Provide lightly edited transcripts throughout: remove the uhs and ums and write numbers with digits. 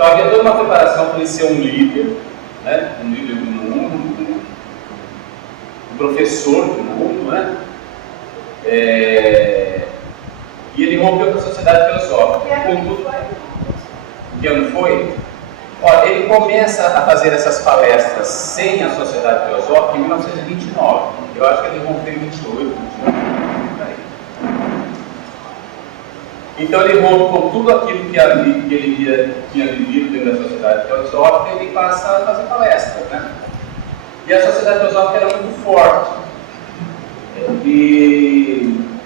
Então havia toda uma preparação para ele ser um líder, né? Um líder do mundo, um professor do mundo, né? E ele rompeu com a sociedade filosófica. O que não foi? Olha, ele começa a fazer essas palestras sem a sociedade filosófica em 1929. Eu acho que ele rompeu em 28, 29. Então ele rompe com tudo aquilo que ele tinha vivido dentro da sociedade filosófica e ele passa a fazer palestras, né? E a sociedade filosófica era muito forte.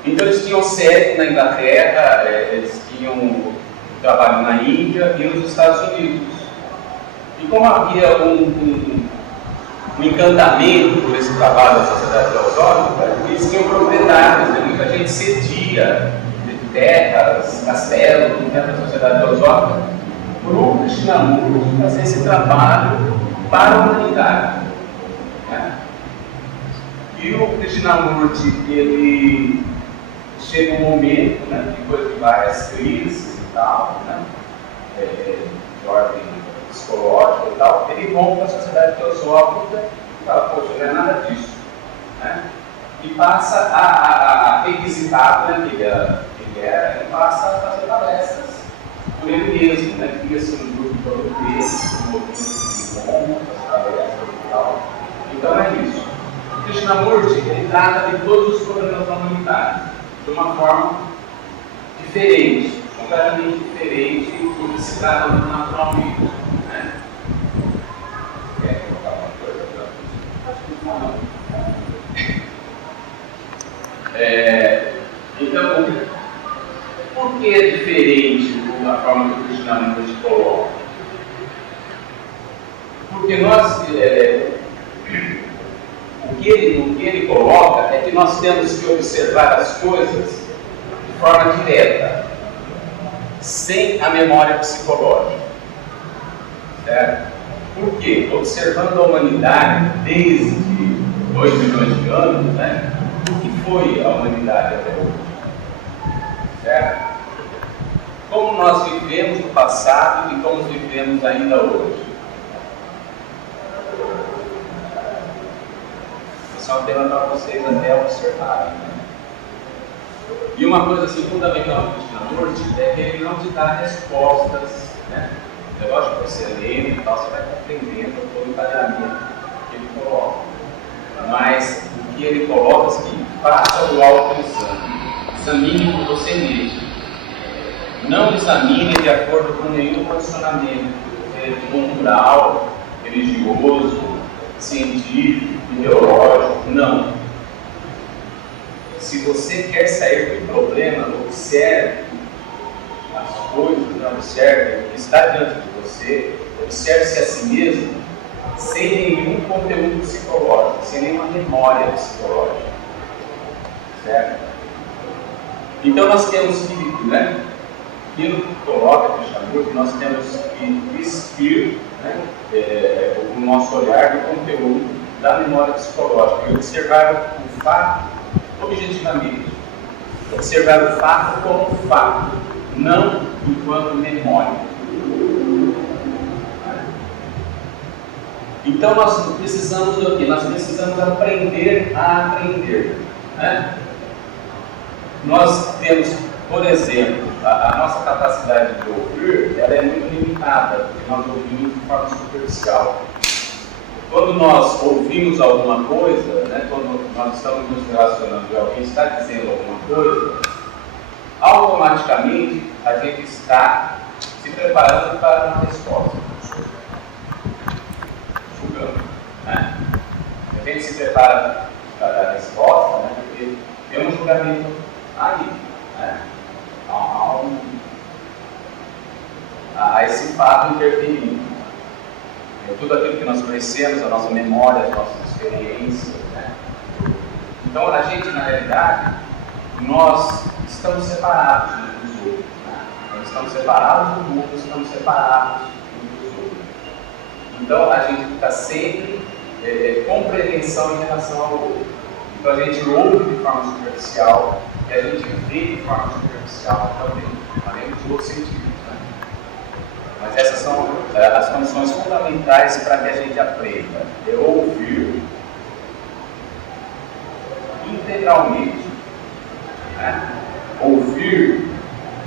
Então eles tinham sede na Inglaterra, eles tinham trabalho na Índia e nos Estados Unidos. E como havia um encantamento por esse trabalho da sociedade filosófica, eles tinham propriedades, né? Muita gente cedia terras, castelos, dentro da sociedade filosófica, para o Krishnamurti fazer esse trabalho para a humanidade. Né? E o Krishnamurti, ele chega um momento, né, depois de várias crises e tal, né, de ordem psicológica e tal, ele rompe a sociedade filosófica e fala, poxa, não é nada disso. Né? E passa a requisitar, né, ele passa a fazer palestras por ele mesmo, né? Cria-se um grupo português, um movimento de honra, as palestras e tal. Então é isso. O Krishnamurti, ele trata de todos os problemas da humanidade de uma forma diferente, completamente diferente do que se trata naturalmente. Né? Quer colocar alguma coisa? Acho que não. Então, por que é diferente a forma que o Krishnamurti coloca? Porque nós, o que ele coloca é que nós temos que observar as coisas de forma direta, sem a memória psicológica. Certo? Por quê? Observando a humanidade desde 2 milhões de anos, né? O que foi a humanidade até hoje? Certo? Como nós vivemos no passado e como vivemos ainda hoje. Esse é um tema para vocês até observarem. Né? E uma coisa assim, fundamental do Krishnamurti é que ele não te dá respostas. Né? É lógico que você lê e tal, você vai compreendendo todo o encadeamento que ele coloca. Mas o que ele coloca é o seguinte: faça o autoexame. Examine por você mesmo. Não examine de acordo com nenhum posicionamento cultural, religioso, científico, ideológico. Não. Se você quer sair do problema, observe as coisas, observe o que está diante de você, observe-se a si mesmo, sem nenhum conteúdo psicológico, sem nenhuma memória psicológica. Certo? Então nós temos que, né, aquilo que coloca Krishnamurti, nós temos que despir, né, o nosso olhar do conteúdo da memória psicológica e observar o fato objetivamente. Observar o fato como fato, não enquanto memória. Então nós precisamos do quê? Nós precisamos aprender a aprender. Né? Nós temos, por exemplo, a nossa capacidade de ouvir, ela é muito limitada, porque nós ouvimos de forma superficial. Quando nós ouvimos alguma coisa, né, quando nós estamos nos relacionando e alguém está dizendo alguma coisa, automaticamente a gente está se preparando para uma resposta. Julgando. Né? A gente se prepara para a resposta, né, porque tem um julgamento aí. Né? A esse fato interferindo. Tudo aquilo que nós conhecemos, a nossa memória, as nossas experiências. Né? Então, a gente, na realidade, nós estamos separados uns dos outros. Né? Nós estamos separados do mundo, estamos separados uns dos outros. Então, a gente fica sempre com prevenção em relação ao outro. Então, a gente ouve de forma superficial e a gente vê de forma superficial também, além dos outros sentidos. Né? Mas essas são condições fundamentais para que a gente aprenda. É ouvir integralmente. Né? Ouvir,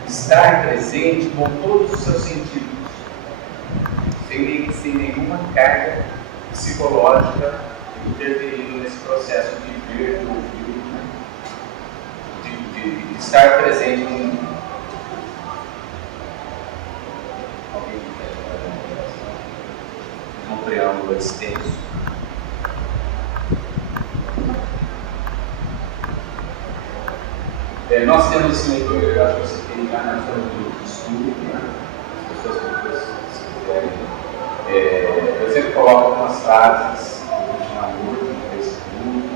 estar presente com todos os seus sentidos, sem nenhuma carga psicológica interferindo nesse processo de ver, de ouvir, né? de estar presente num triângulo extenso. Nós temos sim, eu acho que você tem já na zona do estudo, né? As pessoas se quiserem. Eu sempre coloco algumas frases do Krishnamurti no Facebook.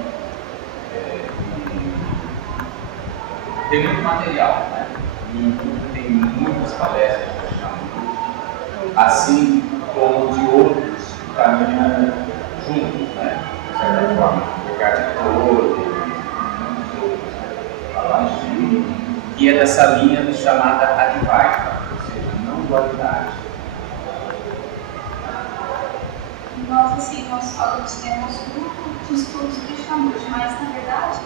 Tem muito material, né? No YouTube tem muitas palestras do Krishnamurti, assim como de outros que caminham juntos, né? De certa forma, Ricardo Tolle, que é dessa linha chamada Advaita, ou seja, não dualidade. Nós falamos, né, nosso grupo de estudos do Krishnamurti, mas na verdade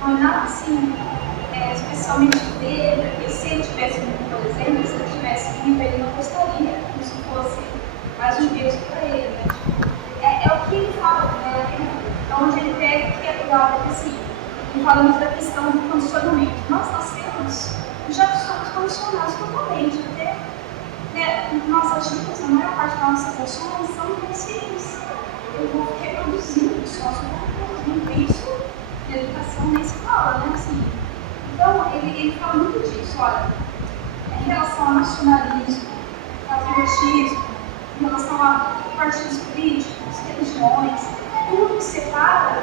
não é nada assim, especialmente dele, porque se ele tivesse vindo, por exemplo, se ele tivesse vindo, ele não gostaria que isso fosse mais um Deus para ele, né? É o que ele fala, né? Onde ele pega que é legal, assim. E falamos da questão do condicionamento. Nós nascemos e já somos condicionados totalmente. Até nossas vidas, a maior parte das nossas ações são inconscientes. Eu vou reproduzindo isso, nós não isso na educação nem se fala, né? Assim, então, ele fala muito disso. Olha, em relação ao nacionalismo, patriotismo, em relação a partidos políticos, religiões, tudo que separa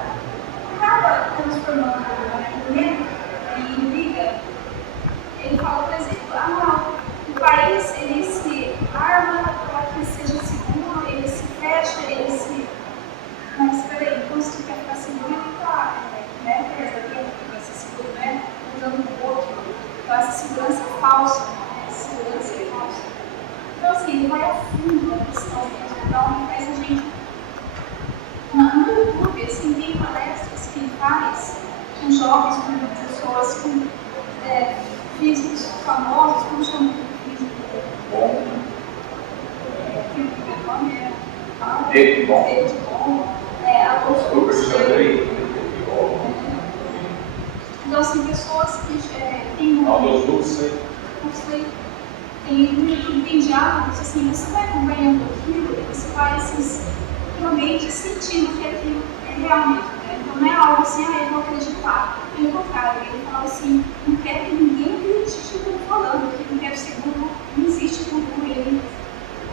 acaba transformando o momento em briga. Ele fala, por exemplo, o país ele se arma para que seja seguro, ele se fecha, ele se... Mas espera aí, então se tu quer ficar seguro, ele está, né? Vai ser seguro, né? Usando o outro. Então essa segurança é falsa, né? Essa segurança é falsa. Então assim, ele vai a fundo na questão mesmo. Então faz a gente... No YouTube, assim, tem palestras que ele faz com jovens, com pessoas, com físicos famosos, como chama o físico bom? O nome é David Bom. Então, assim, pessoas que têm tem diálogos, assim, você vai acompanhando aquilo e você vai realmente sentindo que aquilo é realmente, né? Então não é algo assim, eu vou acreditar. Pelo contrário, ele fala assim, não quero que ninguém acredite no que eu estou falando, que não quero ser guru, não existe guru, ele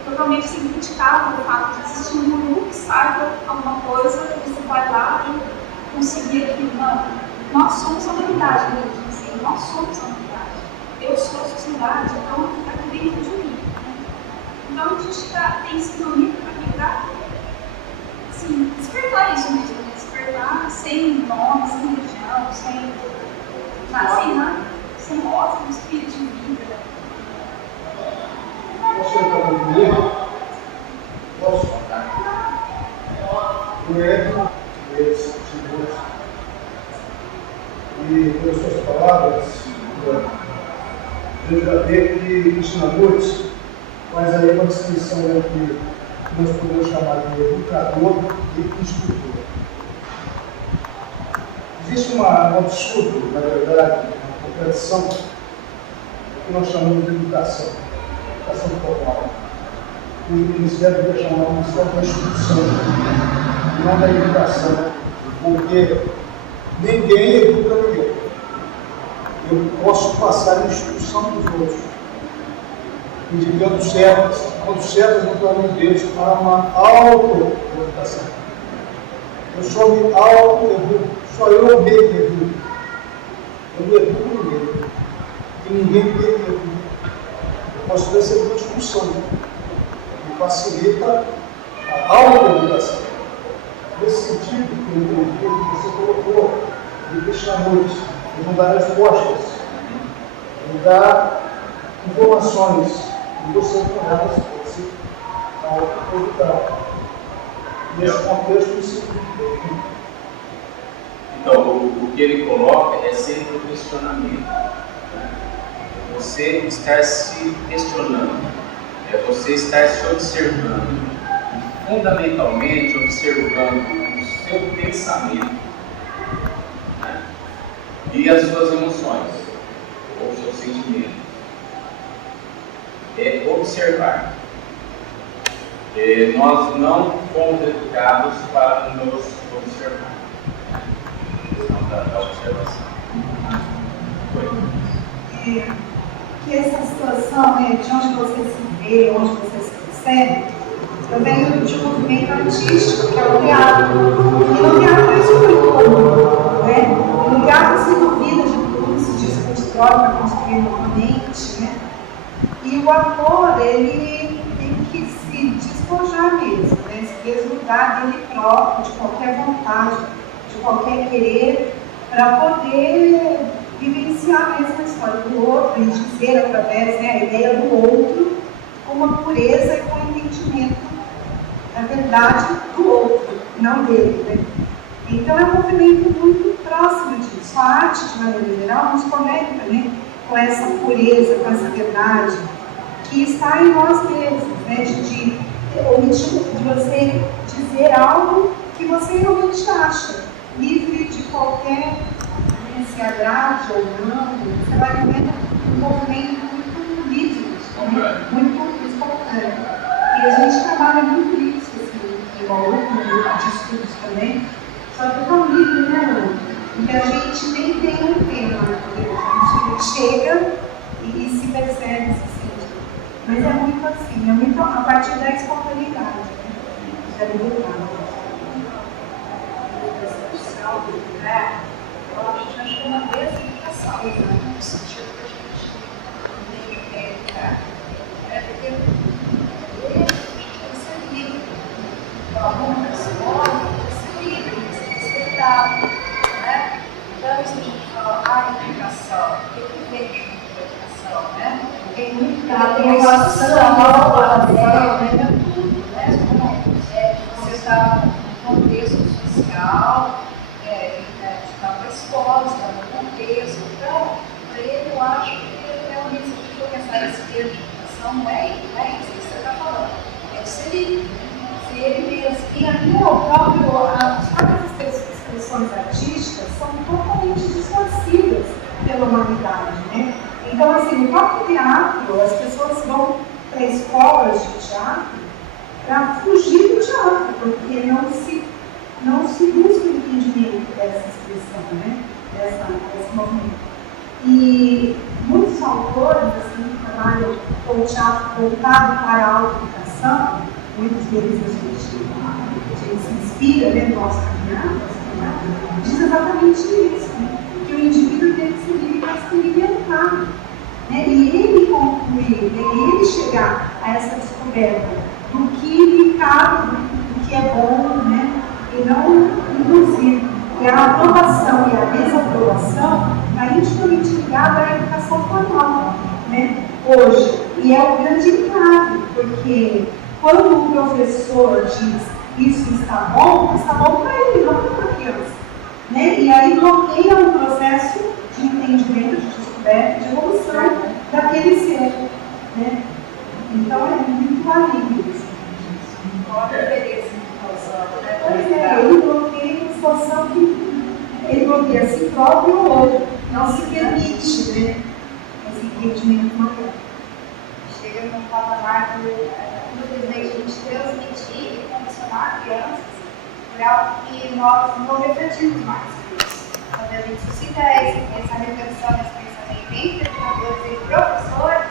totalmente assim, criticava o fato de existir um guru que saiba alguma coisa, que você vai lá e conseguir aquilo. Não, nós somos a humanidade, né? Assim, nós somos a humanidade. Eu sou a sociedade, então está aqui dentro de mim. Então a gente tem sintonia para quebrar. Assim, despertar isso mesmo, né? Despertar sem nome, sem religião, sem nada, sem voz, sem espírito de vida. Posso entrar no primeiro? Posso? Eu entro, eles segundos, e pelas suas palavras, eu já vejo que Krishnamurti faz aí uma distinção entre nós podemos chamar de educador e instrutor. Existe um absurdo, na verdade, uma contradição que nós chamamos de educação formal. O Ministério vai chamar de Ministério da Instrução, não da educação, porque ninguém educa ninguém. Eu posso passar a instrução dos outros, indicando certas, quando certas no caminho deles para uma auto-educação. Eu só me auto-educo, só eu me educo. Eu não educo ninguém, e ninguém me educa. Eu posso receber uma instrução, que facilita a auto-educação. Nesse sentido, que você colocou, de Krishnamurti, ele não dá respostas, ele dá informações, e você não dá respostas. Nesse contexto, isso. Então, o que ele coloca é sempre o questionamento. Né? Você estar se questionando, é você estar se observando, e fundamentalmente observando o seu pensamento, né? E as suas emoções, ou os seus sentimentos. É observar. Nós não fomos educados para nos observar. Da observação. Que essa situação, né, de onde você se vê, onde você se percebe, eu venho de um movimento artístico, que é o teatro. E no teatro isso é muito comum, né? No teatro se duvida de tudo, se desconstrói para construir novamente, né? E o ator, ele tem que se despojar mesmo, né? Se desnudar dele próprio, de qualquer vontade, de qualquer querer, para poder vivenciar mesmo a história do outro e dizer através, né, a ideia do outro com uma pureza e com um entendimento da verdade do outro, não dele, né? Então é um movimento muito próximo disso. A arte, de maneira geral, nos conecta, né, com essa pureza, com essa verdade que está em nós mesmos, né, de você dizer algo que você realmente acha, livre de qualquer se agrade ou não. Você vai vendo um movimento muito livre, né? Muito espontâneo. E a gente trabalha muito isso, assim, em Bauru, no grupo de estudos também, só que tão livre, né, Lu? Porque a gente nem tem um tema, a gente chega e se percebe, se sente. Mas é muito assim, é muito a partir da espontaneidade, né? Da liberdade. Né? Eu acho que uma deseducação, no sentido que a gente tem que educar. Porque a gente tem que ser livre. O aluno da escola tem que ser livre, tem que ser respeitado. Né? Então, se a gente fala a educação, o que vem junto com a educação? Né? Tem muito tudo, né? Você está no contexto social, está na escola, está no contexto. Então, para ele, eu acho que realmente, se a gente for pensar nesse termo de educação, não é isso que você está falando. É de ser livre, ser ele mesmo. E até as próprias expressões artísticas são totalmente distorcidas pela humanidade, né? Então, assim, no próprio teatro, as pessoas vão para escolas de teatro para fugir do teatro, porque não se busca o entendimento dessa expressão, né? Desse movimento. E muitos autores, assim, que trabalham com o teatro voltado para a autoeducação, muitos deles a gente se inspira, né, no nosso caminhada, diz exatamente isso, né? Que o indivíduo tem que ser livre para se experimentar, né? E ele concluir, ele chegar a essa descoberta do que lhe cabe, do que é bom, né? E não induzir. E a aprovação e a desaprovação está intimamente ligada à educação formal, né? Hoje. E é o grande entrave, porque quando o professor diz isso está bom para ele, não para a criança. Né? E aí bloqueia um processo de entendimento, de descoberta, de evolução daquele ser. Né? Então é muito alívio isso. Pois é, ele bloqueia uma situação que ele bloqueia a si próprio ou outro. Não se permite, né? Esse entendimento maior. Chega num patamar de, infelizmente, a gente transmitir e condicionar crianças por algo que nós não refletimos mais. Quando a gente suscita essa reflexão, esse pensamento entre educadores e professores,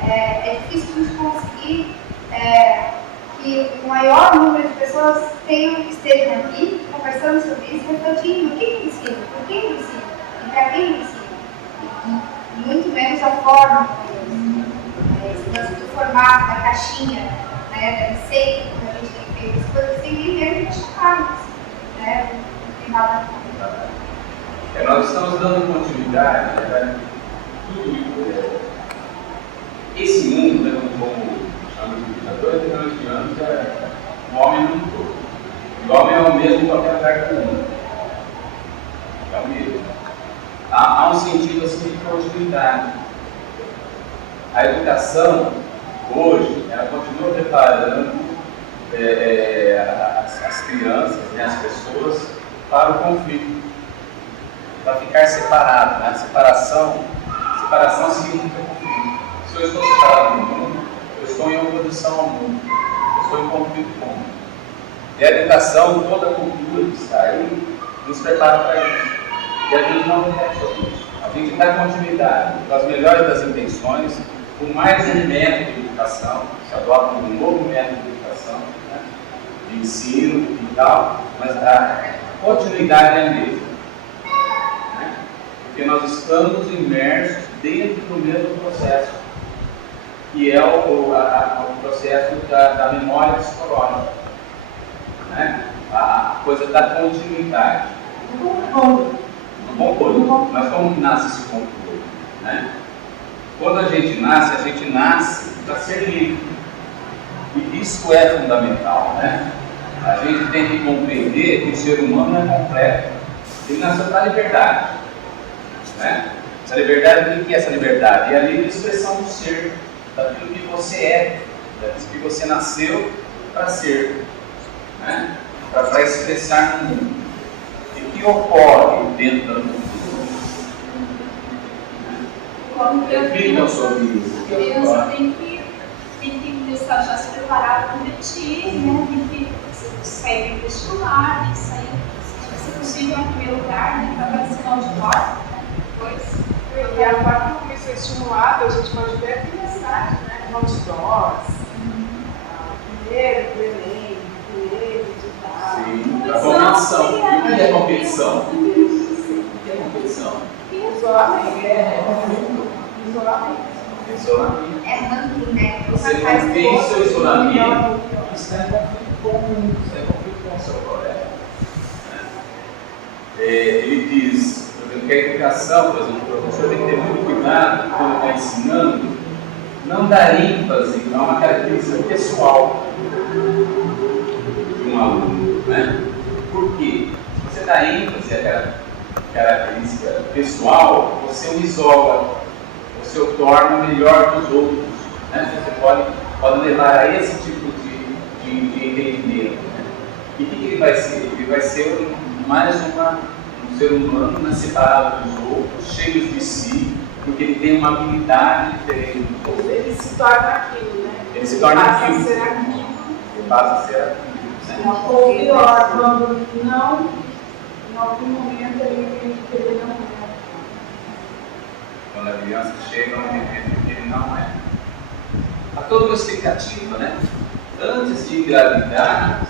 é difícil a gente conseguir que o maior número de pessoas estejam aqui conversando sobre isso, refletindo o que eu ensino, por que eu ensino, e para quem eu ensino, e muito menos a forma como eu ensino. Esse lance do formato, da caixinha, né, da receita que a gente tem feito, as coisas sem viver questionadas, né, não tem nada a ver. Nós estamos dando continuidade, na verdade, tudo esse mundo, né, como chamamos de educador, nós tivemos O homem não mudou. O homem é o mesmo em qualquer lugar do mundo. É o mesmo. Há um sentido assim de continuidade. A educação, hoje, ela continua preparando as crianças, né, as pessoas, para o conflito, para ficar separado. Né? Separação significa conflito. Se eu estou separado do mundo, eu estou em oposição ao mundo, eu estou em conflito com o mundo. E a educação, toda a cultura que está aí, nos prepara para isso. E a gente não reflete sobre isso. A gente dá continuidade, com as melhores das intenções, com mais um método de educação, se adota um novo método de educação, né, de ensino e tal, mas a continuidade é a mesma. Né, porque nós estamos imersos dentro do mesmo processo, que é o processo da memória psicológica. Né, a coisa da continuidade. No controle. Mas como nasce esse controle? Né? Quando a gente nasce para ser livre. E isso é fundamental. Né? A gente tem que compreender que o ser humano é completo. Ele nasceu para a liberdade. Né? Essa liberdade, o que é essa liberdade? É a livre expressão do ser, daquilo que você é, daquilo que você nasceu para ser. Né? Para expressar no mundo. E o que ocorre dentro da cultura? Reflitam sobre isso. A criança tem que começar já a se preparar para competir, né? Tem que sair do vestibular, tem que sair, se possível, em primeiro lugar, né? Para aparecer no auditório, né? Depois. E a forma como isso é estimulado, a gente pode ver aqui na cidade, né? No outdoors, primeiro do Enem, primeiro de tal. Sim, a competição. O que é competição? O que é competição? Isolamento. É ranking, né? Você mantém o seu isolamento. Isso é conflito com o mundo, isso é conflito com o seu colega. Ele diz, por exemplo, que a educação, por exemplo, o professor tem que ter muito cuidado quando está ensinando, não dar ênfase a uma característica pessoal de um aluno. Né? Por quê? Se você dá ênfase àquela característica pessoal, você o isola, você o torna melhor que os outros. Né? Você pode levar a esse tipo de entendimento. Né? E o que ele vai ser? Ele vai ser mais um ser humano separado dos outros, cheio de si, porque ele tem uma habilidade diferente dos outros. Ele se torna aquilo, né? Ele se torna aquilo. Passa a ser aquilo. Ele passa a ser aquilo. Né? Ou pior, quando não, em algum momento ele não é. Quando a criança chega a um entendimento que ele não é. Há toda uma expectativa, né? Antes de engravidar,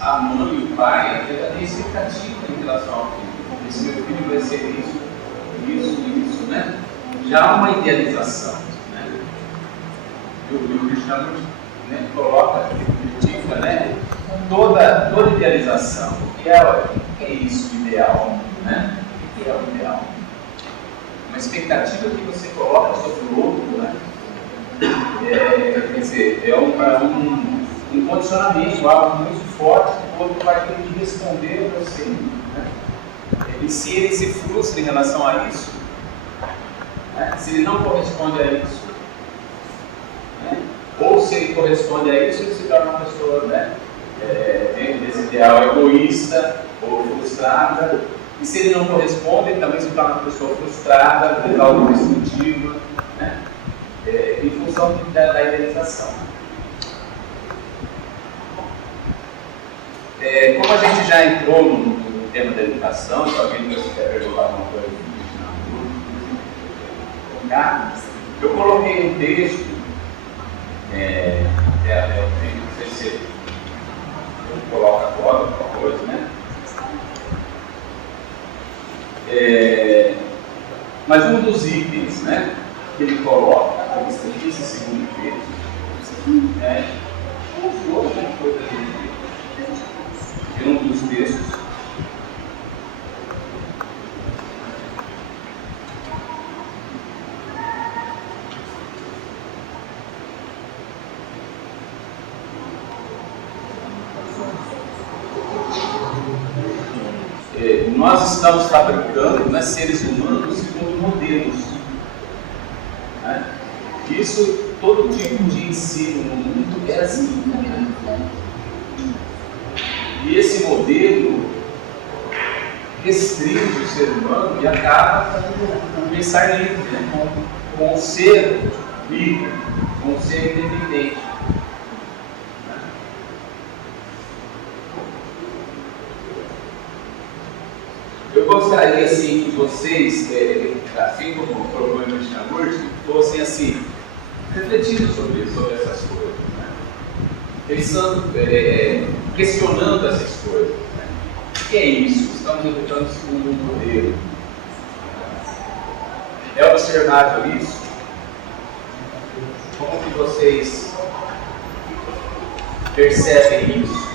a mãe e o pai têm expectativa em relação ao filho. Esse meu filho vai ser isso, né? Já há uma idealização. Né? E o cristiano, né, coloca, critica, né? Toda idealização. O que é isso, o ideal? Né? O que é o ideal? Uma expectativa que você coloca sobre o outro, né? Quer dizer, é um condicionamento, algo muito forte que o outro vai ter que responder a você. Né? E se ele se frustra em relação a isso, né? Se ele não corresponde a isso, né? Ou se ele corresponde a isso, ele se torna uma pessoa, né? Dentro desse ideal egoísta ou frustrada. E se ele não corresponde, ele também se torna uma pessoa frustrada, autodestrutiva, né? Em função da idealização. Como a gente já entrou no tema da educação, se alguém quer perguntar alguma coisa eu coloquei um texto, não sei se eu coloco agora alguma coisa, né? Mas um dos itens, né, que ele coloca, esse segundo texto, outra coisa de um dos textos, nós estamos fabricando, né, seres humanos segundo modelos. Né? Isso, todo tipo de ensino no mundo é assim. Né? E esse modelo restringe o ser humano e acaba com o pensar livre, né? Com o ser livre, com o ser independente. Eu gostaria assim que vocês, assim como propõe o Krishnamurti, fossem assim, refletindo sobre essas coisas, né? Pensando, questionando essas coisas. Né? O que é isso? Estamos educando segundo um modelo. É observável isso? Como que vocês percebem isso?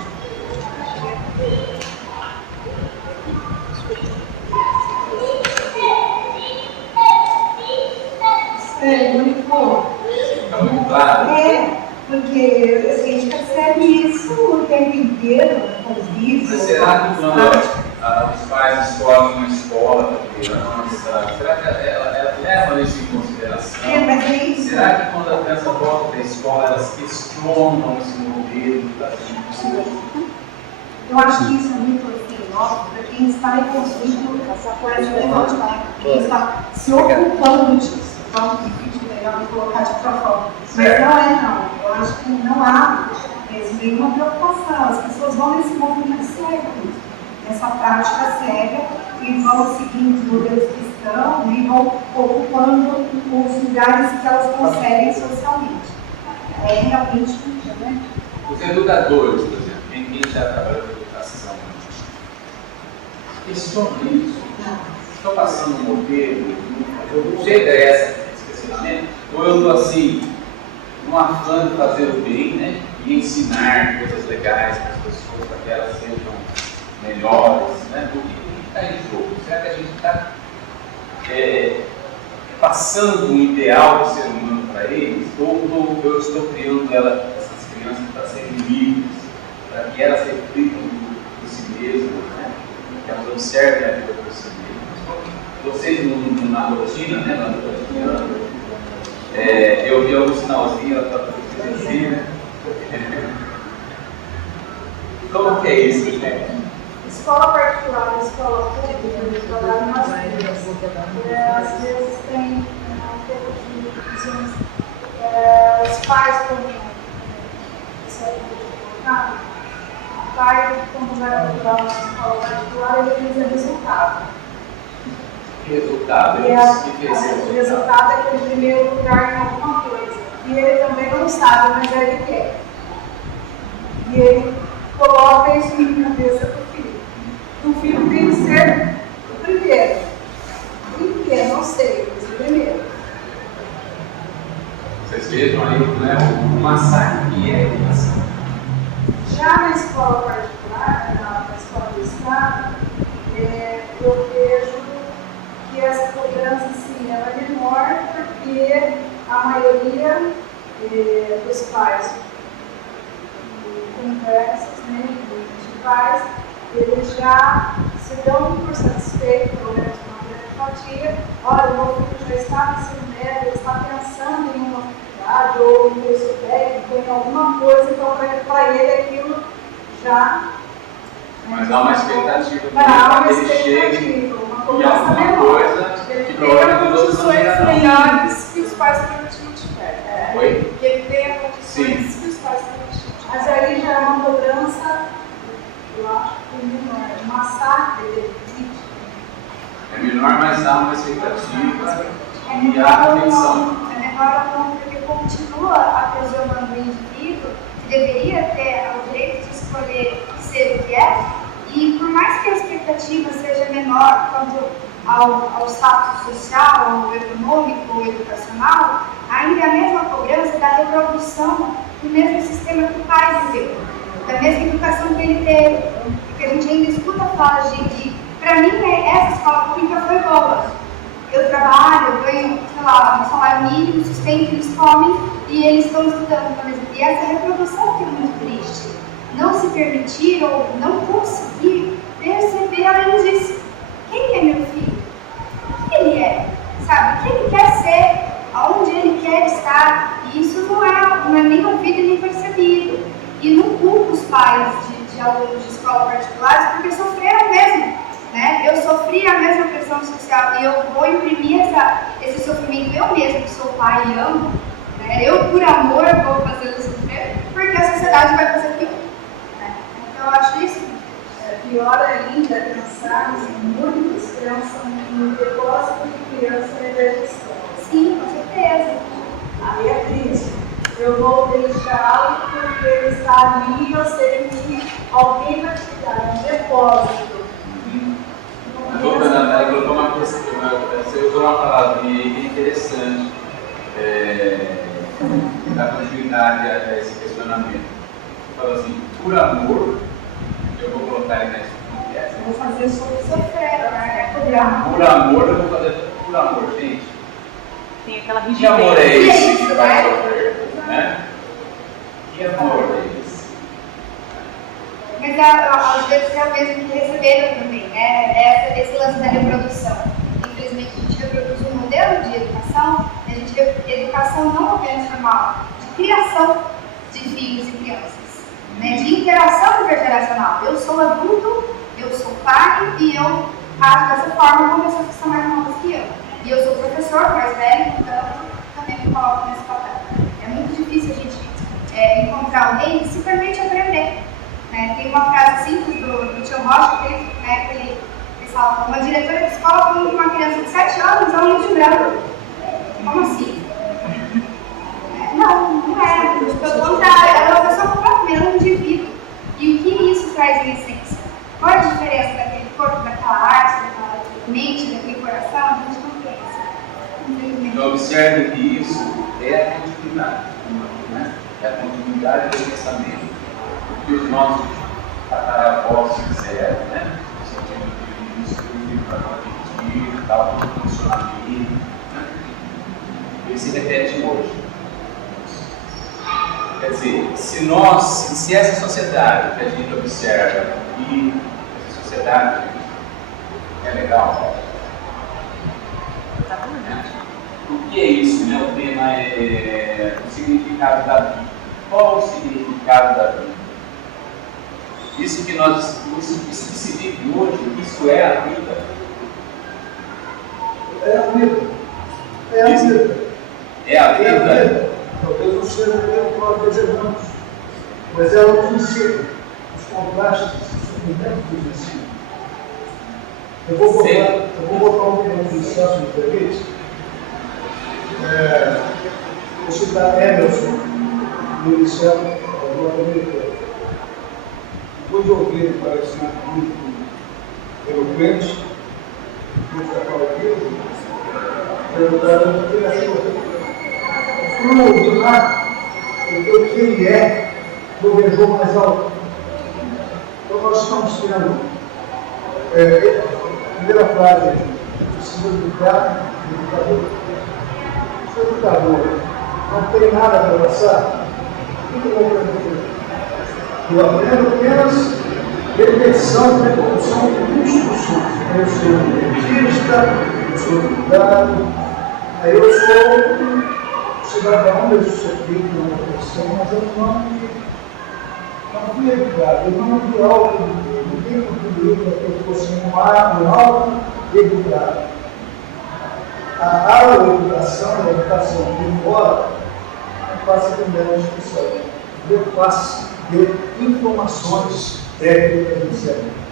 Está muito claro? Porque a gente percebe isso o tempo inteiro, convívio. Mas será que quando os pais escolhem uma escola para criança, será que ela leva isso em consideração? Mas é isso. Será que quando a criança volta da escola, elas questionam esse modelo? Eu acho que isso é muito nosso para quem está em conflito, essa coisa de levantar, quem está se ocupando disso. Então, melhor me colocar de outra forma. Mas não. Eu acho que não há mesmo nenhuma preocupação. As pessoas vão nesse movimento cego, nessa prática cega, e vão seguindo os modelos cristãos e vão ocupando os lugares que elas conseguem socialmente. É realmente né? Os educadores, por exemplo, quem já trabalha com educação, questionam isso. Estou passando um modelo, chega essa esquecimento, ou eu estou assim, num afã de fazer o bem, né? E ensinar coisas legais para as pessoas, para que elas sejam melhores, né? O que está em jogo? Será que a gente está passando um ideal do ser humano para eles? Ou eu estou criando essas crianças para serem livres, para que elas reflitam por si mesmas, né? Que elas observem a vida por si mesmas? Vocês na rotina, né? Na rotina, eu vi algum sinalzinho para vocês, né? Como que é isso, gente? Escola particular, escola pública, trabalham nas duas. Às vezes tem um pouco de visões. Os pais, quando isso é colocado, o pai, quando vai procurar uma escola particular, ele visa resultado. Resultado, O resultado é que ele primeiro lugar em alguma coisa. E ele também não sabe, mas ele quer. E ele coloca isso na cabeça do filho. O filho tem que ser o primeiro. Não sei, mas o primeiro. Vocês vejam aí, né, o massacre que é a educação. Já na escola particular, na escola do Estado, eu vejo que essa cobrança sim, ela é menor porque a maioria dos pais conversas, né, de pais, eles já se dão por satisfeitos, pelo menos com uma grande fatia. Olha, o meu filho já está no ensino médio, ele está pensando em uma faculdade ou em curso técnico, em alguma coisa, então para ele aquilo já. Mas há uma expectativa Há uma ele chegue uma e cobrança alguma menor. coisa Ele que tem provavelmente os outros não condições terão. melhores que os pais provavelmente não tiveram. Oi? Que ele tenha condições Sim. que os pais provavelmente não tiveram. Mas aí já é uma cobrança, eu acho que menor, um massacre dele. É menor, mas há uma expectativa É e há menor atenção. não, porque continua aprisionando o indivíduo que deveria ter o direito de escolher ser o que é, e por mais que a expectativa seja menor quanto ao status social, ou econômico, ou educacional, ainda é a mesma cobrança da reprodução do mesmo sistema que o pai viveu, da mesma educação que ele teve, porque a gente ainda escuta falas de para mim, essa escola pública foi boa. Eu trabalho, eu ganho, sei lá, um salário mínimo, sustento, eles comem e eles estão estudando, por exemplo. E essa reprodução que é muito triste. Não se permitir ou não conseguir perceber além disso. pais de alunos de escola particulares porque sofreram mesmo, né? Eu sofri a mesma pressão social e eu vou imprimir esse sofrimento eu mesmo, que sou pai e amo, né? Eu, por amor, vou fazê-lo sofrer porque a sociedade vai fazer pior, né? Então, eu acho isso. Pior ainda, pensarmos em muitos pensam em depósito de criança na idade de escola. Sim, com certeza. Aí é triste. Eu vou deixá-lo porque ele está ali e eu sei que alguém vai tirar um depósito. A doutora Natália colocou uma questão, você usou uma palavra que é interessante, da continuidade a esse questionamento. Falou assim, por amor, eu vou colocar ele na escola. Vou fazer sofrer, né? Por amor, eu vou fazer tudo por amor, gente. Tem aquela Que rigidez. amor é esse que você vai sofrer? Né? Que amor é esse? Mas às vezes é o mesmo que receberam também, né? Esse lance da reprodução. Infelizmente a gente reproduz um modelo de educação, a gente vê educação não apenas formal, de criação de filhos e crianças, né? De interação intergeracional. Eu sou adulto, eu sou pai e eu ajo dessa forma com pessoas que são mais novas que eu. E eu sou professor mais velho, então também me coloco nesse papel. É muito difícil a gente encontrar alguém que se permite aprender. Né? Tem uma frase simples do Tio Rocha, que ele fala: uma diretora de escola falando que uma criança de 7 anos é um livro branco. Como assim? Não é. Pelo contrário, ela é uma pessoa completamente um indivíduo. E o que isso traz em essência? Qual é a diferença daquele corpo, daquela arte, daquela mente, daquele coração? A gente não pensa. Então, observe que isso é a continuidade, né? É a continuidade do pensamento. O que os nossos tataravós fizeram, né? No sentido de instruir para não repetir, dar um funcionamento, né? Ele se repete hoje. Quer dizer, se essa sociedade que a gente observa e essa sociedade é legal, o que é isso, né? O tema é o significado da vida. Qual o significado da vida? Isso que se vive hoje, isso é a vida. É a vida. É a vida. É a vida. Talvez não seja o que nós desejamos, mas ela nos ensina os contrastes, os sofrimentos dos ensinos. Eu vou botar um tema de licença no permite. Vou citar Emerson, do Liceu norte-americano. Depois de ouvir ele parecer muito eloquente, muito acalmado, perguntaram o que ele achou. Não ouvi nada, porque o que ele é, governou mais alto. Então nós estamos tendo, a primeira frase, precisa educar, educador. Se o educador não tem nada para passar, o que eu vou aprender? Eu aprendo apenas repetição, reprodução de instruções. Eu sou dentista, eu sou educado, aí eu sou cidadão, eu sofri por uma profissão, mas eu não fui educado, eu não fui auto-educado, ninguém contribuiu para que eu fosse um auto-educado. A aula-educação, a educação de fora, não passa também na discussão, eu passo de informações técnicas,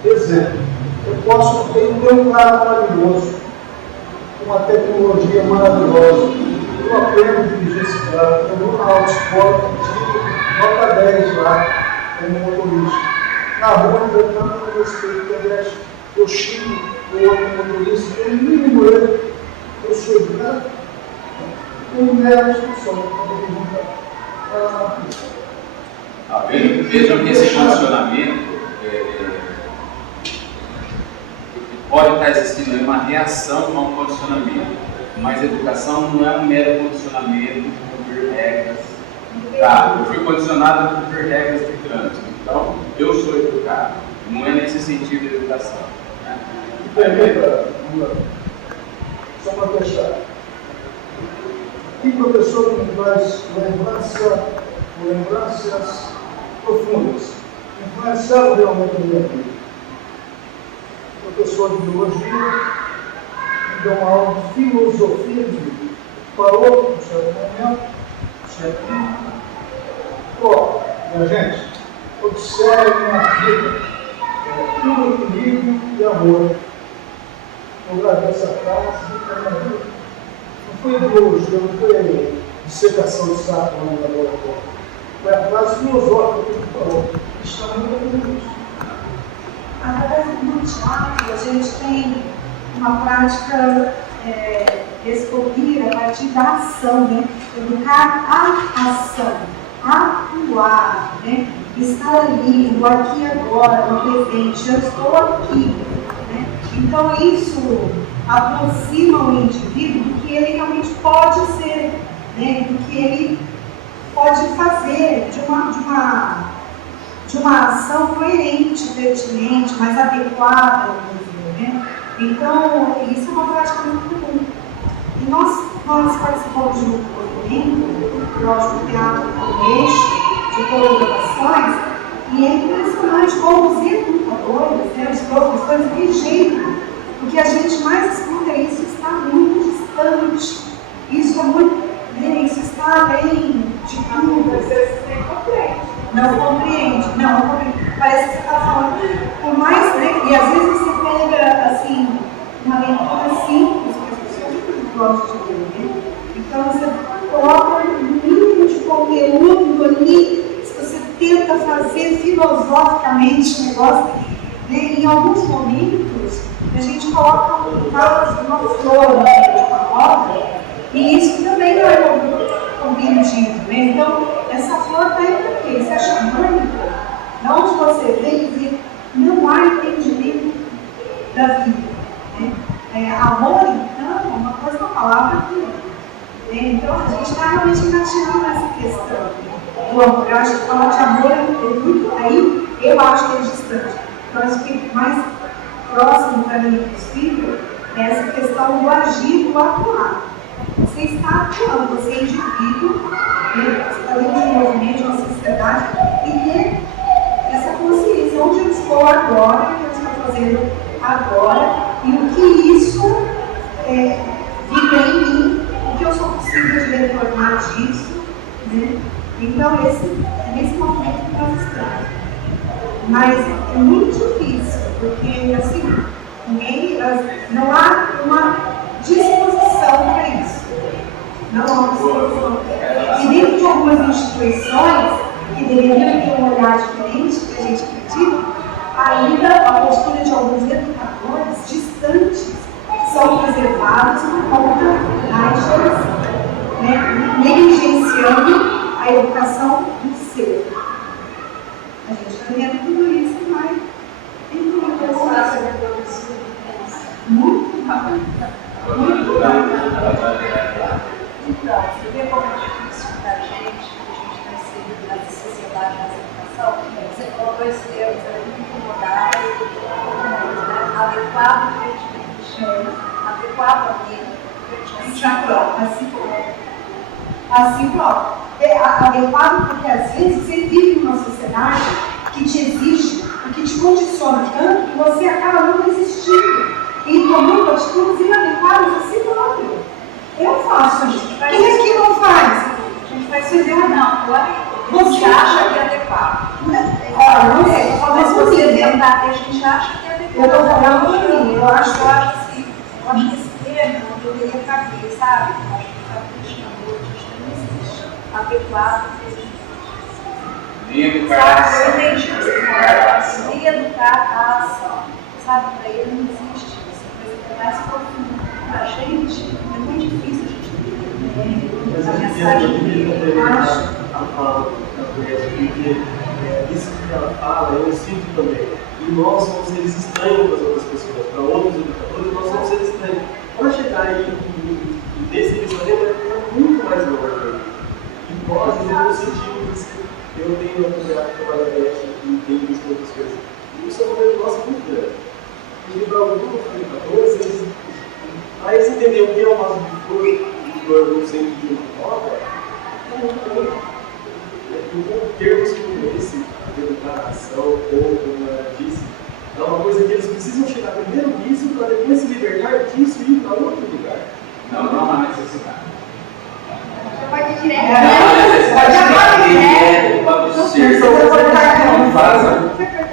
exemplo, eu posso ter um carro maravilhoso, uma tecnologia maravilhosa. Eu aprendo a dirigir esse carro, eu vou na autoescola, tiro nota 10 lá, como motorista. Na rua, enfrentando o respeito da igreja, eu xingo o outro motorista, eu mínimo ele, eu sou educado, eu não era a discussão, quando eu Vejam que esse condicionamento pode estar existindo uma reação a um condicionamento. Mas a educação não é um mero condicionamento de cumprir regras. Tá, eu fui condicionado a cumprir regras de trânsito, então eu sou educado. Não é nesse sentido de educação. Né? Só para fechar. E professor que me traz lembranças profundas. influenciaram realmente a minha vida. Professor de biologia, me deu uma aula de filosofia de vida. Parou, no certo momento, certo? Ó, minha gente, observe na vida, puro equilíbrio e amor. Eu gravei essa frase na minha vida. Não foi ideologia, não foi dissecação de saco no laboratório. Foi a frase filosófica que ele falou. Está muito bem isso. Através do teatro, a gente tem uma prática escolhida a partir da ação, né? Educar a ação, atuar, né? Estar ali, no aqui e agora, no presente, eu estou aqui. Né? Então isso aproxima o indivíduo do que ele realmente pode ser, né? Do que ele pode fazer, de uma ação coerente, pertinente, mais adequada, né? Então, isso é uma prática muito comum. E nós participamos de um movimento, lógico, teatro como eixo, de colaborações, e é impressionante como os educadores, né, os professores, de jeito, o que a gente mais escuta é isso está muito distante, isso é muito, né, isso está além de tudo. Você nem compreende. Não compreende. Parece que você está falando, por mais, né? E às vezes você pega, assim, uma leitura simples, que as pessoas gostam de ler, né? Então você coloca um mínimo de conteúdo ali, se você tenta fazer filosoficamente o negócio, né? Em alguns momentos, a gente coloca um vaso de uma flor no meio de uma obra, e isso também não é compreendido, né? Então, essa flor está aí para quê? Você acha harmônica? Da onde você vem dizer, não há entendimento da vida. Né? Amor, então, é uma coisa, uma palavra aqui. Né? Então, a gente está realmente engatinhando nessa questão do amor. Eu acho que falar de amor é muito aí, eu acho que é distante. Então, acho que mais próximo para mim possível é essa questão do agir, do atuar. Você está atuando, você é indivíduo, você está dentro de um movimento, de uma sociedade, e ter essa consciência, onde eu estou agora, o que eu estou fazendo agora, e o que isso vibra em mim, o que eu sou possível de retornar disso. Né? Então, é nesse movimento que nós estamos. Mas é muito difícil, porque assim, não há uma disposição para isso. Não há uma disposição. E dentro de algumas instituições que deveriam ter um olhar diferente, que a gente acredita, ainda a postura de alguns educadores distantes são preservados por conta da geração, né? Negligenciando a educação do ser. A gente está vendo tudo isso, mas tem muita coisa. Muito rápido. Muito rápido. Então, você vê como é difícil para a gente está inserido nessa sociedade, nessa educação? Você colocou esse termo, você é muito incomodado, né? Adequado pertinente, adequado à vida, pertinente assim pronto. Adequado porque às vezes você vive numa sociedade que te exige e que te condiciona tanto que você acaba não resistindo e tomando atitudes inadequadas a si próprio. Eu faço isso. Quem é que não faz? A gente vai se ver, não. Agora Você acha que é adequado. Olha, não sei, Mas você você né? tentar, a gente acha que é adequado. Eu estou falando por mim. Eu acho assim, eu acho que esse termo não deveria caber, sabe? Eu acho que está questionando, a gente não existe. Adequado, Nem educar a ação. eu entendi o que você Educar a ação. falou. Nem educar a ação. Sabe, para ele não existe. Essa coisa que é mais profunda. Para a gente, é muito difícil a gente entender. Mas A eu mensagem queria que eu acho. a fala da Juliette, porque isso que ela fala, eu sinto também. E nós somos seres estranhos para as outras pessoas, para outros educadores, nós somos seres estranhos. Quando chegar aí e desse pensamento, vai ficar muito mais longe. E nós, no sentido de eu tenho acompanhado o trabalho da Beth e tenho visto outras coisas. E isso é um momento nosso muito grande. Porque para alguns educadores, para eles entenderem o que é o vaso de flor no centro de uma obra, é muito bom. Então, termos como esse, declaração, ou como ela disse, é uma coisa que eles precisam chegar primeiro nisso para depois se libertar disso e ir para outro lugar. Não, não há necessidade. Já pode ir direto. Não há necessidade do ser. Não faça.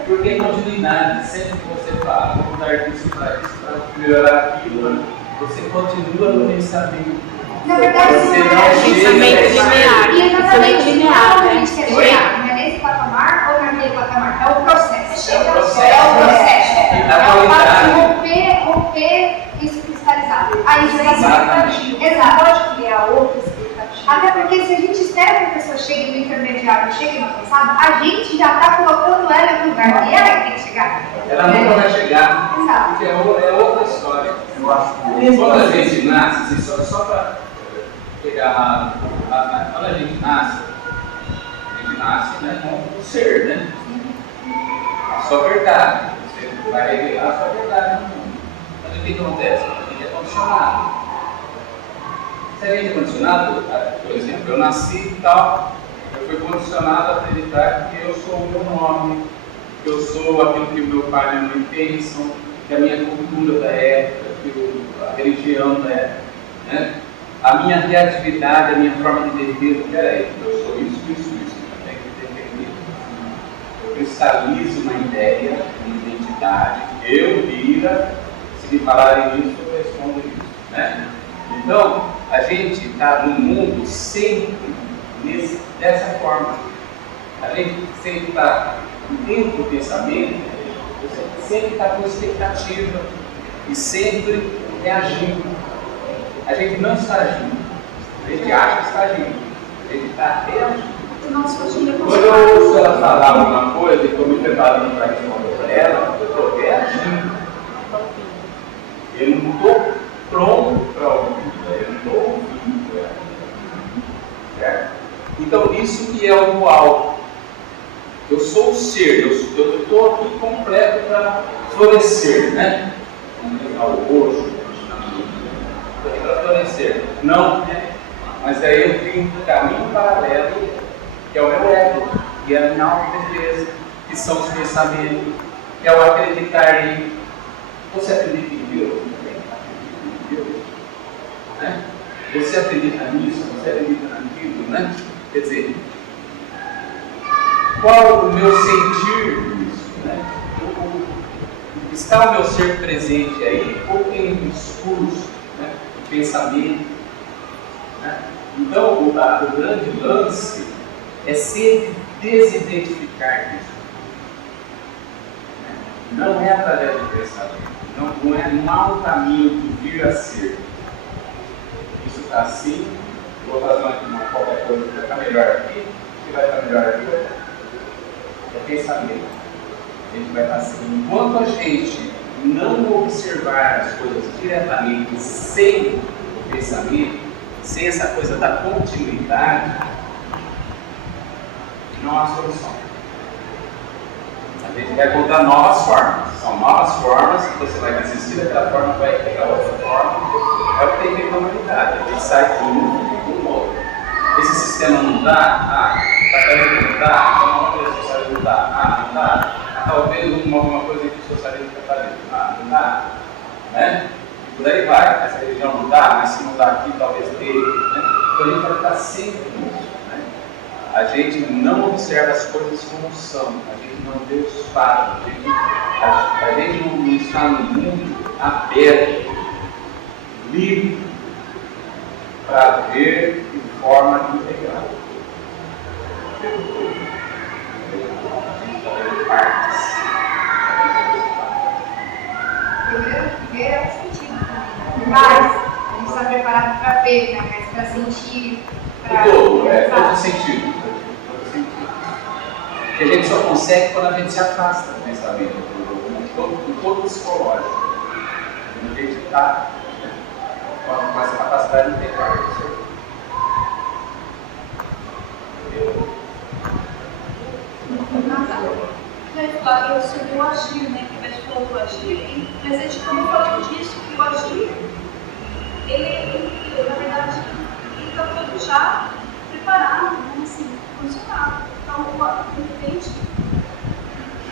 Porque é continuidade. Sempre que você fala, vou mudar disso para isso, para melhorar aquilo, né? Você continua no pensamento. Na verdade, Você não pensamento chega linear. E exatamente linear, como a né? gente quer chegar, não é nesse patamar ou naquele patamar, é o processo. É o processo. É o processo. E na É o fato qualidade. de romper isso cristalizado. Aí já vai Exatamente. ser. Exato. Pode criar outra expectativa. Até porque se a gente espera que a pessoa chegue no intermediário, chegue no avançado, a gente já está colocando ela no lugar e ela é que tem que chegar. Ela nunca vai chegar. Exato. Porque é outra história. Eu acho. Quando a gente nasce, assim, só para pegar quando a gente nasce, né, como um ser, né? A sua verdade. Você vai revelar a sua verdade no mundo. Mas o que acontece? A gente é condicionado. Se a gente é condicionado, por exemplo, eu nasci e tal, eu fui condicionado a acreditar que eu sou o meu nome, que eu sou aquilo que o meu pai e minha mãe pensam, que a minha cultura da época, que a religião da época, né? A minha criatividade, a minha forma de defesa, peraí, eu sou isso, eu tenho que defender. Eu cristalizo uma ideia, uma identidade, eu, Lira, se me falarem isso, eu respondo isso, né? Então, a gente está no mundo sempre dessa forma. A gente sempre está dentro do pensamento, sempre está com expectativa e sempre reagindo. A gente não está agindo, a gente acha que está agindo, a gente está reagindo. Quando eu ouço ela falar alguma coisa e estou me preparando para responder para ela, eu estou reagindo. Eu não estou pronto para ouvir, eu não estou ouvindo ela. Certo? Então, isso que é o dual. Eu sou o ser, eu estou aqui completo para florescer, né? Vamos pegar o roxo, para florescer. Não, mas aí eu tenho um caminho paralelo, que é o meu ego, que é a minha autodefesa, que são os pensamentos, que é o acreditar em. Você acredita em Deus? Né? Você acredita nisso? Você acredita naquilo? Né? Quer dizer, qual o meu sentir nisso? Né? Está o meu ser presente aí? Ou tem um discurso, né? Um pensamento? Né? Então, o grande lance é sempre desidentificar disso. Não é através do pensamento, não há um caminho de vir a ser. Isso está assim, vou fazer qualquer coisa que vai ficar melhor aqui, que vai ficar melhor aqui. É pensamento. A gente vai estar assim. Enquanto a gente não observar as coisas diretamente, sem o pensamento, sem essa coisa da continuidade, não há solução. A gente vai encontrar novas formas. São novas formas que você vai desistir daquela forma, vai pegar outra forma. É o que tem feito na humanidade. A gente sai de um outro. Esse sistema não dá? Está querendo mudar? Então vamos ver se o socialismo não dá. Não dá. Talvez alguma coisa que o socialismo está fazendo. Não dá. Né? E por aí vai. Essa religião não dá, mas se mudar aqui, talvez tenha. Né? Então a gente vai estar sempre nisso. A gente não observa as coisas como são, a gente não vê os fatos, a gente não está no mundo aberto, livre, para ver de forma integral. Partes. Primeiro é o sentido. Mas a gente está preparado para ver, né? Mas para sentir. Todo sentido. Que a gente só consegue quando a gente se afasta do pensamento, do todo psicológico. Quando a gente está com essa capacidade de integrar isso. Eu sobre o agir, né? Que a gente falou do agir, mas a gente também falou disso, que o agir, ele na verdade, ele está todo já preparado, né? Assim, funcionado. Então, de repente,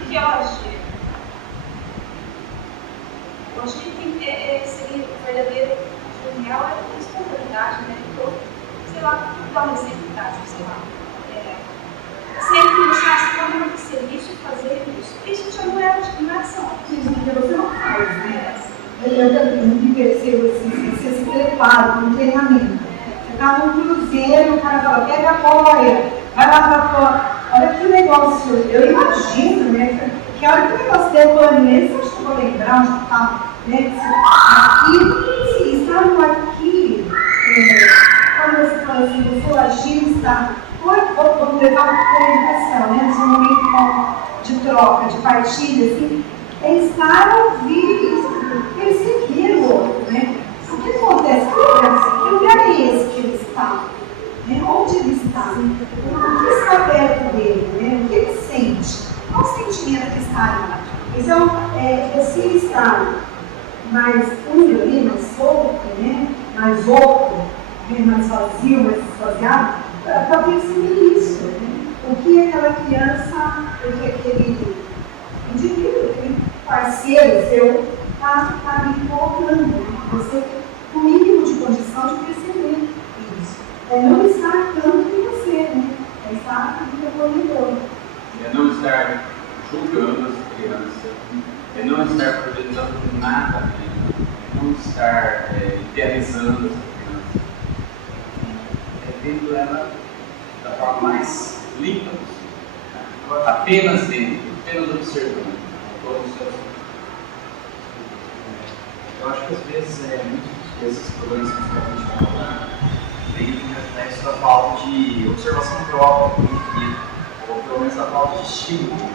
que é o agir? O agir seria o verdadeiro real, é a espontaneidade, né? Então, sei lá, dar um exemplo prático, sei lá. Sempre deixar se acontecer isso e fazer isso. Isso já não é discriminação. Isso porque você não faz, né? Eu também percebo assim, você se prepara para um treinamento. Você está num cruzeiro, o cara fala, pega a boia, vai lavar fora. Olha que negócio, eu imagino, né? Que a hora que o negócio der planeta, você acha que eu vou lembrar onde está, né? Aqui, se estando aqui, quando você fala assim, o seu agir está. Vamos levar para a comunicação, né? Nesse momento de troca, de partilha, assim, é estar a ouvir, perceber o outro, né? O que acontece? Que lugar é esse que ele está? Né? Onde ele está? O que está perto dele? Né? O que ele sente? Qual o sentimento que está ali? Então, você está mais ali, mais solto, né? Mais outro, né? Mais vazio, mais esvaziado, para perceber isso, né? O que aquela criança, o que aquele indivíduo, aquele parceiro seu está me colocando, né? Você com o mínimo de condição de perceber isso. É não estar tanto em você, né? É estar recolhendo. É não estar julgando as crianças, é não estar projetando nada nela, é não estar idealizando as crianças. É vendo ela da forma mais limpa possível. Apenas vendo, apenas observando. Eu acho que às vezes, muitos desses problemas que a gente está falando, vem do reflexo da falta de observação própria do indivíduo, ou pelo menos da falta de estímulo,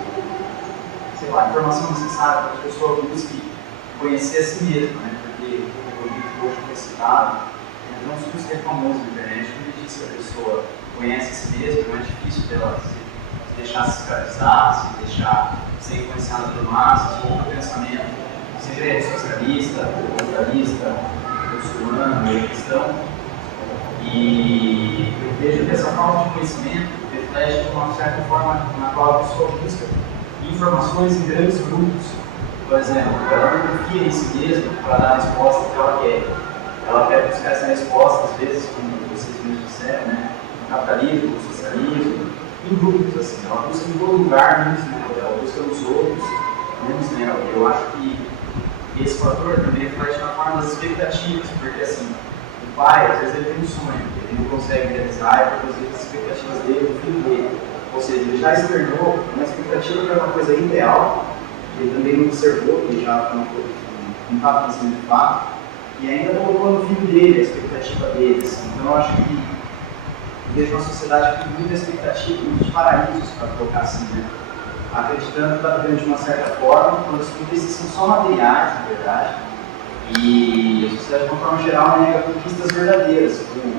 sei lá, informação necessária para que a pessoa busque conhecer a si mesma, né? Porque o livro hoje foi citado, não se busca famoso na internet, quando ele diz que a pessoa conhece a si mesma, não é difícil dela se deixar se escravizar, se deixar ser influenciada por massas, ou por pensamento, seja ele socialista, culturalista, muçulmano, cristão. E eu vejo que essa falta de conhecimento reflete de uma certa forma na qual a pessoa busca informações em grandes grupos. Por exemplo, ela não confia em si mesma para dar a resposta que ela quer. Ela quer buscar essa resposta, às vezes, como vocês mesmos disseram, né? No capitalismo, no socialismo, em grupos, assim. Ela busca em todo lugar, menos nela. Ela busca nos outros, menos nela. Eu acho que esse fator também reflete na forma das expectativas, porque, assim, o pai, às vezes, ele tem um sonho, ele não consegue realizar e produzir as expectativas dele no filho dele. Ou seja, ele já externou uma expectativa que era uma coisa ideal, ele também não observou, que ele já não estava pensando de fato, e ainda colocou no filho dele a expectativa dele. Assim. Então, eu acho que vejo uma sociedade que tem muita expectativa, muitos paraísos, para colocar assim, né? Acreditando que está vivendo de uma certa forma, quando as conquistas são só materiais, na verdade, e a sociedade, de uma forma geral, nega conquistas verdadeiras, como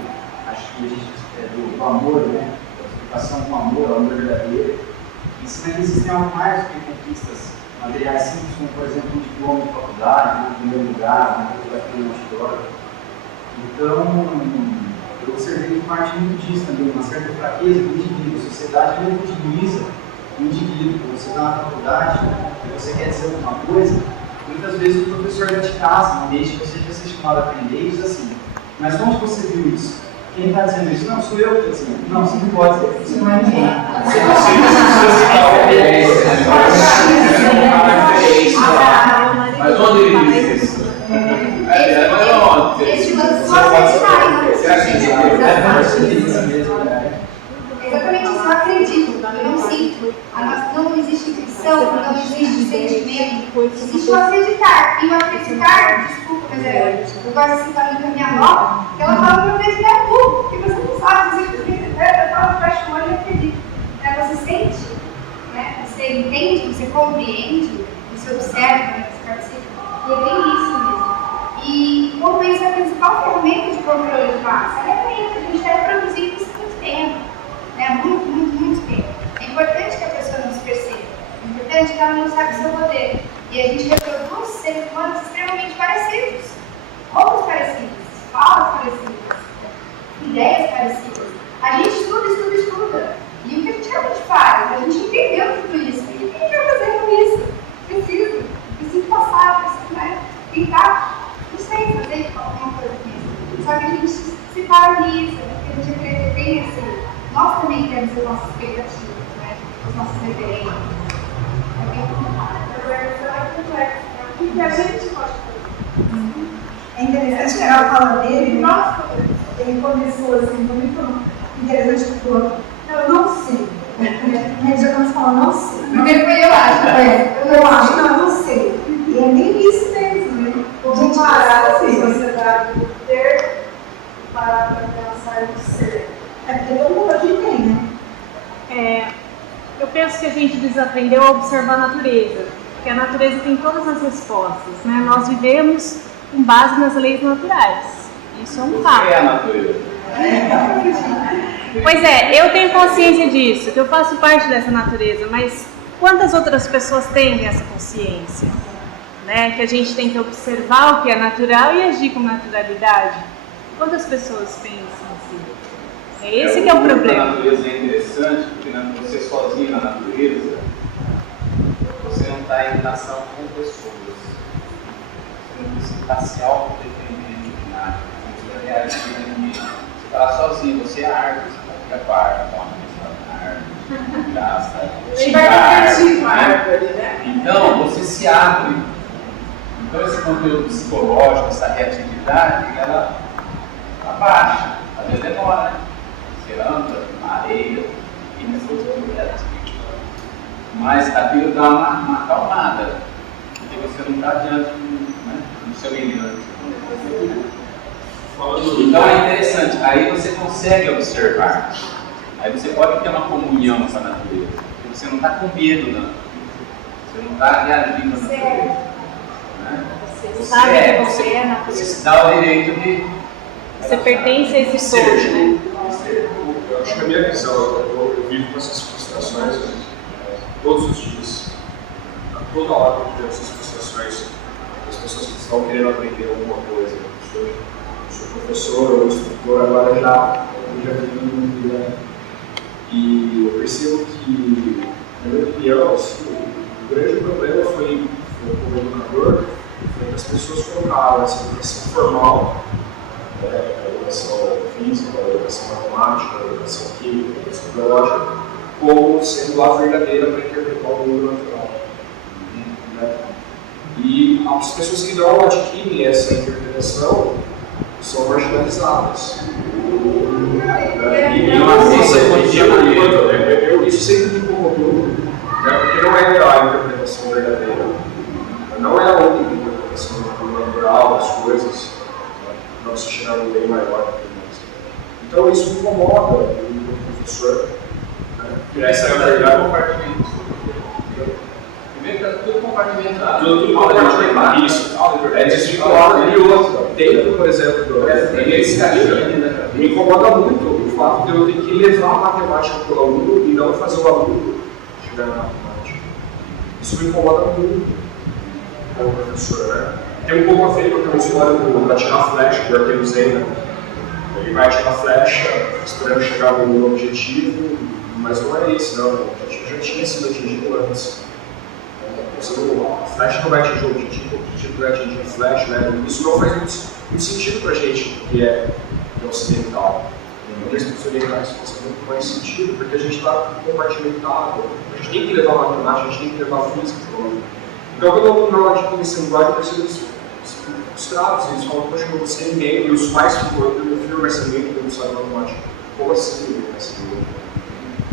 acho que a gente do amor, né? Da explicação com amor, o amor verdadeiro, ensina que existem algo mais do que conquistas materiais simples, como, por exemplo, um diploma de faculdade, um primeiro lugar, uma fotografia no outdoor. Então, eu observei que parte muito disso também, uma certa fraqueza do indivíduo. A sociedade legitimiza o indivíduo. Quando você está na faculdade e você quer dizer alguma coisa, muitas vezes o professor vai de casa, não deixa que você seja estimulado a aprender e diz assim, mas onde você viu isso? Quem está dizendo isso? Não, sou eu que estou dizendo. Não, você não pode dizer, você não é ninguém. Mas onde ele diz isso? Exatamente isso, eu acredito, eu não sinto. Não existe intuição, não existe sentimento, existe o acreditar. E o acreditar, desculpa, mas eu gosto de citar muito a minha avó, que ela fala que o acreditar é tudo, porque você não sabe, você simplesmente fecha o olho e acredita. Você sente, né? Você entende, você compreende, você observa, né? Você participa. E é bem isso mesmo. E como isso é a principal ferramenta de controle de massa, é a gente está produzindo isso há muito tempo, né? Muito tempo. É importante que a pessoa não se perceba, é importante que ela não saiba o seu poder. E a gente reproduz seres humanos extremamente parecidos, roupas parecidas, falas parecidas, ideias parecidas. A gente estuda. E o que a gente realmente faz? A gente entendeu tudo isso. E o que a gente vai fazer com O que a gente pode fazer? É interessante que a fala dele, ele começou assim, muito interessante, que falou, eu não sei. Ele já começou a falar, não sei. Primeiro foi eu acho. Eu acho, não, eu não sei. E é nem isso mesmo, né? Vamos parar assim, sociedade do ter, parar para pensar no ser. É porque todo mundo aqui tem, né? Eu penso que a gente desaprendeu a observar a natureza, porque a natureza tem todas as respostas, né? Nós vivemos com base nas leis naturais. Isso é um fato. O que é a natureza? Pois é, eu tenho consciência disso, que eu faço parte dessa natureza, mas quantas outras pessoas têm essa consciência? Né? Que a gente tem que observar o que é natural e agir com naturalidade. Quantas pessoas pensam assim? É esse que é o problema. A natureza é interessante, porque você sozinho na natureza, você não está em relação com pessoas. Você não precisa estar se auto-defendendo de nada. Você está reagindo. Você está lá sozinho, você é árvore, você está aqui a barba, dá uma pensada na árvore, graça, né? Então, você se abre. Então, esse conteúdo psicológico, essa reatividade, ela abaixa. Às vezes demora, né? Você anda na areia, e não foi tudo reativo. Mas aquilo dá uma acalmada, porque você não está diante do seu inimigo. Então é interessante, aí você consegue observar. Aí você pode ter uma comunhão com a natureza, porque você não está com medo, não. Você não está reagindo à natureza. Né? Você sabe que você é natureza. Você se dá o direito de... Você pertence a esse todo, né? Eu acho que a minha visão, eu vivo com essas frustrações todos os dias. Toda hora eu vejo essas frustrações das pessoas que estão querendo aprender alguma coisa. Eu sou professor, ou instrutor, agora já vi, né? E eu percebo que, na minha opinião, assim, o grande problema foi como educador, foi que as pessoas colocaram essa educação formal, a educação física, a educação matemática, a educação química, a educação biológica, como sendo a verdadeira para interpretar o mundo natural. Né? E as pessoas que não adquirem essa interpretação são marginalizadas. Isso sempre me incomodou, né? Porque não é a interpretação verdadeira, não é a única interpretação natural das coisas, para você chegar no bem maior. Então isso me incomoda, o professor. Né? Essa é a verdade. Primeiro que está tudo compartimentado. Tudo compartimentado. Isso. É desvinculado de outro. Dentro, por exemplo, me incomoda muito o fato de eu ter que levar a matemática para o aluno e não fazer o aluno chegar na matemática. Isso me incomoda muito como professor, né? Tem um pouco a ver com aquela história do atirar flecha, do arqueiro Zen. Ele vai atirar flecha, esperando chegar no objetivo, mas não é esse, não. O objetivo já tinha sido atingido antes. A flecha não vai atingir o objetivo vai atingir a flecha, né? Isso não faz muito sentido para a gente que é ocidental. Para as pessoas orientais faz muito mais sentido, porque a gente está compartimentado, a gente tem que levar matemática, a gente tem que levar física. Então, quando eu não adquiro esse linguagem, eu percebo frustrados, eles falam, poxa, eu não sei ninguém, e os pais ficam, meu filho vai ser ninguém, porque não sabe matemática. Como assim ele vai ser ninguém?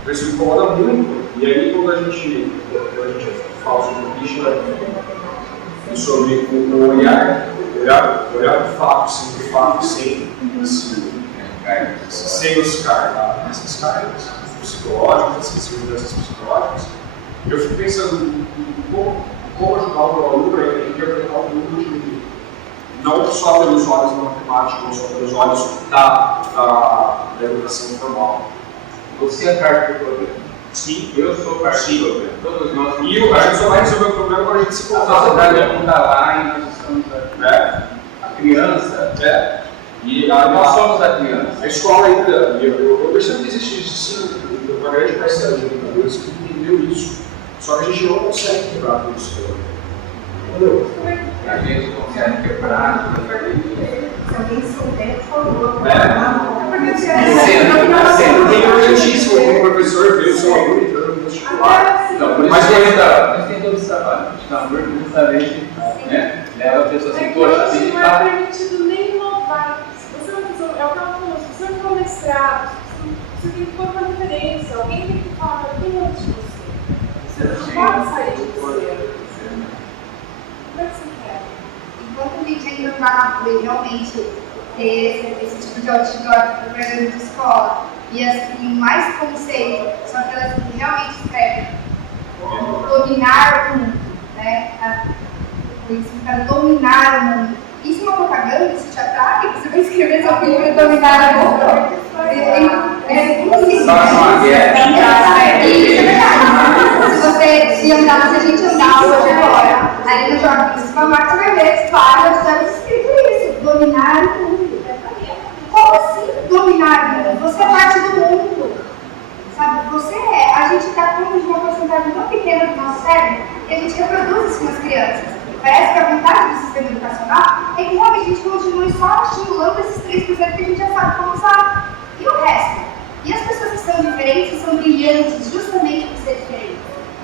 Então, isso me incomoda muito. E aí, quando a gente fala sobre o Krishna e sobre o olhar do fato, sempre o fato, sem os essas cargas psicológicas, essas circunstâncias psicológicas, eu fico pensando como ajudar o meu aluno a interpretar o mundo não só pelos olhos da matemática, não só pelos olhos da educação formal. Você é parte do problema. Sim, eu sou parte do problema. Todos nós. E a gente só vai resolver o problema quando a gente se contar. A sociedade não está lá e nós estamos aqui. A criança. E nós somos a criança. A escola ainda. Eu percebo que existe sim uma grande parcela de educadores que entendeu isso. Só que a gente não consegue quebrar tudo isso. A gente consegue quebrar. Se alguém souber, por favor. É importantíssimo como professor ver o seu aluno entrando no vestibular. Mas tem todos os trabalhos. O amor justamente, né, leva a pessoa assim, É que poxa, hoje assim, não é permitido nem inovar. Se você não fizer, é o que ela falou, se você não for mestrado, você tem que pôr uma referência, alguém tem que falar quem antes de você. Você não pode sair de você. Como é que você quer? Enquanto a gente ainda não vai na rua realmente ter esse tipo de outdoor para programa de escola e assim, mais conceito são aquelas que realmente escrevem dominar o mundo, né? Para dominar o mundo. Isso é uma propaganda, isso te atrai, você vai escrever seu filho para dominar o mundo. É impossível. Faça uma guerra. Isso é verdade. Se a gente andar hoje agora, ali no shopping, no supermercado, você vai ver vários anos escrito isso, dominar o mundo. Como assim dominar o mundo? Você é parte do mundo. Sabe, você é. A gente está com uma porcentagem tão pequena do nosso cérebro que a gente reproduz isso nas crianças. Parece que a vontade do sistema educacional é que a gente continue só estimulando esses 3% que a gente já sabe como usar. E o resto? E as pessoas que são diferentes são brilhantes justamente por ser diferentes.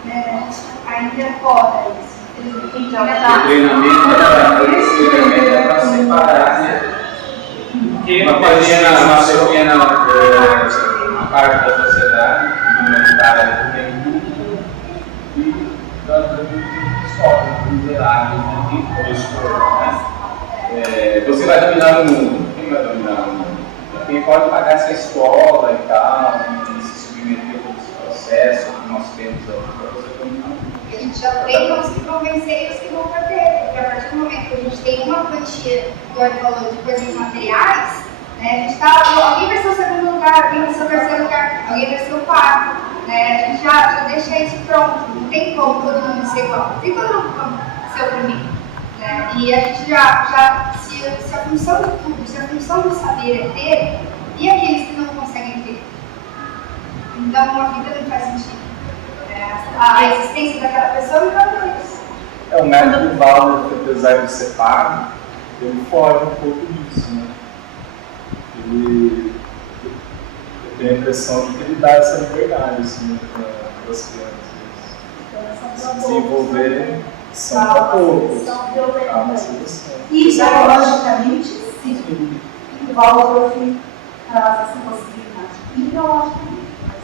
Né? A gente ainda poda isso. O treinamento é para separar, né? Uma parte da sociedade, minoritária do tempo, e dos pobres, miseráveis, né? Você vai dominar o mundo. Quem vai dominar o mundo? Quem pode pagar essa escola e tal, e se submeter a todo esse processo que nós temos para você dominar o mundo. A gente já tem como se convencer os que vão perder, porque a partir do momento que a gente tem uma quantia, igual ele falou, de coisas materiais, né, a gente está, alguém vai ser o segundo lugar, alguém vai ser o terceiro lugar, alguém vai ser o quarto, né, a gente já deixa isso pronto, não tem como todo mundo ser igual, não tem todo mundo ser o primeiro, né, e a gente se a função de tudo, se a função do saber é ter, e aqueles que não conseguem ter? Então a vida não faz sentido. A existência daquela pessoa não é isso. O método Waldorf, apesar de ser pago, ele foge um pouco disso, né? Eu tenho a impressão de que ele dá essa liberdade assim, para as crianças. Se desenvolverem, são para poucos. Há uma solução. Ideologicamente, sim. O Waldorf traz essa possibilidade. Ideologicamente.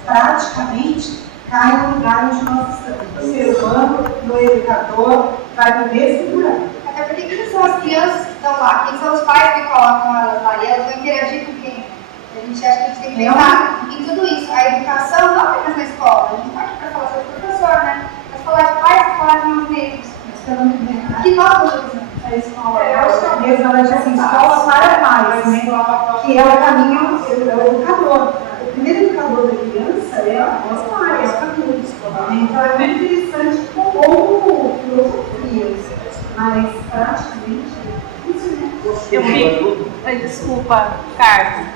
Praticamente, cai no lugar onde nós estamos. O ser humano, no educador, vai no mesmo buraco. Até porque quem são as crianças que estão lá? Quem são os pais que colocam elas lá? E elas vão interagir com quem? A gente acha que a gente tem que pensar em tudo isso. A educação não é apenas na escola. A gente não está aqui para falar sobre o professor, né? Mas falar de pais e falar de nós mesmos. Que nós vamos a escola, mesmo ela diz assim, escola para mais, né? Que é o caminho, é o educador. O primeiro educador da criança é os pais, a família. Então é muito interessante como filosofia, mas praticamente isso, né? Desculpa, Carlos.